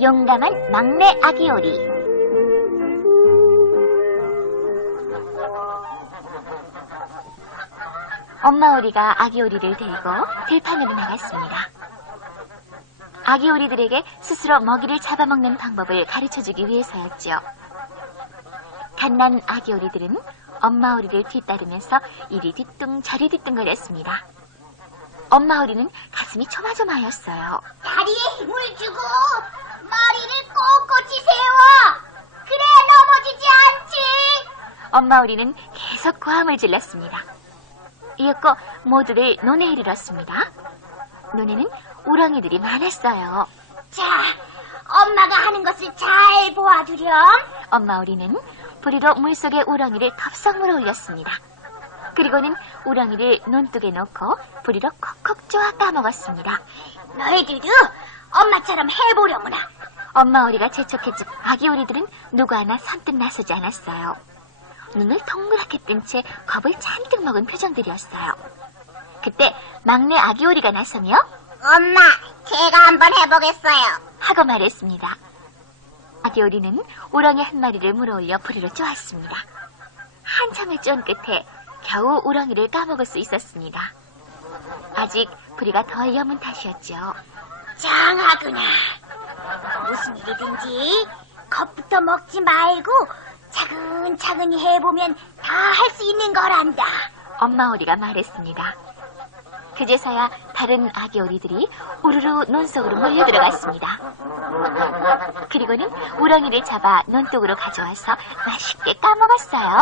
용감한 막내 아기 오리. 엄마 오리가 아기 오리를 데리고 들판으로 나갔습니다. 아기 오리들에게 스스로 먹이를 잡아먹는 방법을 가르쳐주기 위해서였죠. 갓난 아기 오리들은 엄마 오리를 뒤따르면서 이리 뒤뚱 저리 뒤뚱거렸습니다. 엄마 오리는 가슴이 조마조마하였어요. 다리에 힘을 주고 머리를 꼿꼿이 세워. 그래야 넘어지지 않지. 엄마 오리는 계속 고함을 질렀습니다. 이윽고 모두를 논에 이르렀습니다. 논에는 우렁이들이 많았어요. 자, 엄마가 하는 것을 잘 보아두렴. 엄마 오리는 부리로 물속에 우렁이를 덥석 물어 올렸습니다. 그리고는 우렁이를 논둑에 놓고 부리로 콕콕 쪼아 까먹었습니다. 너희들도 엄마처럼 해보려무나. 엄마 오리가 재촉했지 아기 오리들은 누구 하나 선뜻 나서지 않았어요. 눈을 동그랗게 뜬 채 겁을 잔뜩 먹은 표정들이었어요. 그때 막내 아기 오리가 나서며 엄마, 제가 한번 해보겠어요. 하고 말했습니다. 아기 오리는 우렁이 한 마리를 물어 올려 부리로 쪼았습니다. 한참을 쫀 끝에 겨우 우렁이를 까먹을 수 있었습니다. 아직 부리가 덜 여문 탓이었죠. 장하구나. 무슨 일이든지 겁부터 먹지 말고 차근차근히 해보면 다 할 수 있는 거란다. 엄마 오리가 말했습니다. 그제서야 다른 아기 오리들이 우르르 논 속으로 몰려 들어갔습니다. 그리고는 우렁이를 잡아 논독으로 가져와서 맛있게 까먹었어요.